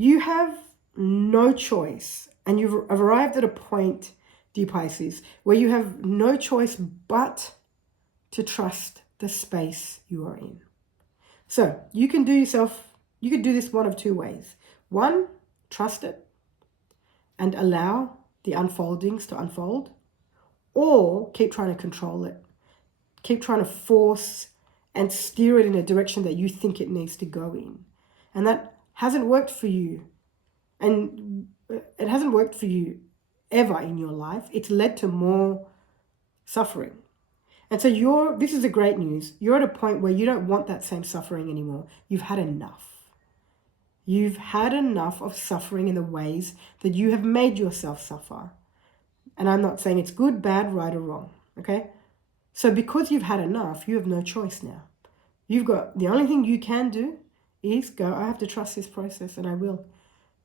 You have no choice, and you've arrived at a point, dear Pisces, where you have no choice but to trust the space you are in. So you can do this one of two ways. One, trust it and allow the unfoldings to unfold, or keep trying to control it. Keep trying to force and steer it in a direction that you think it needs to go in. And that hasn't worked for you. And it hasn't worked for you ever in your life. It's led to more suffering. And so this is the great news. You're at a point where you don't want that same suffering anymore. You've had enough. You've had enough of suffering in the ways that you have made yourself suffer. And I'm not saying it's good, bad, right, or wrong. Okay? So because you've had enough, you have no choice now. The only thing you can do is go, I have to trust this process, and I will.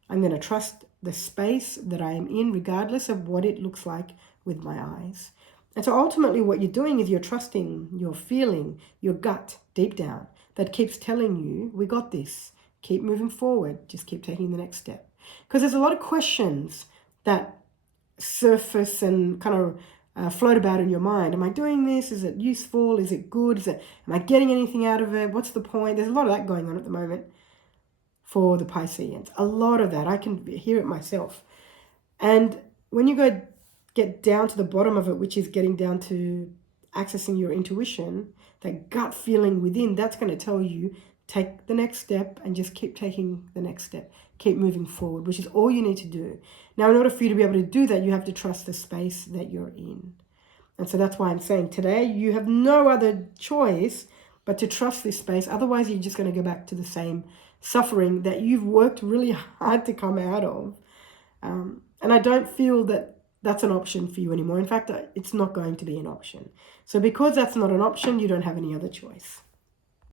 I'm going to trust the space that I am in, regardless of what it looks like with my eyes. And so ultimately what you're doing is you're trusting your feeling, your gut deep down that keeps telling you, we got this. Keep moving forward. Just keep taking the next step. Because there's a lot of questions that surface and kind of float about in your mind. Am I doing this? Is it useful? Is it good? Am I getting anything out of it? What's the point? There's a lot of that going on at the moment for the Pisceans. A lot of that. I can hear it myself. And when you get down to the bottom of it, which is getting down to accessing your intuition, that gut feeling within, that's going to tell you, take the next step and just keep taking the next step. Keep moving forward, which is all you need to do. Now, in order for you to be able to do that, you have to trust the space that you're in. And so that's why I'm saying today, you have no other choice but to trust this space. Otherwise, you're just going to go back to the same suffering that you've worked really hard to come out of. And I don't feel that that's an option for you anymore. In fact, it's not going to be an option. So because that's not an option, you don't have any other choice.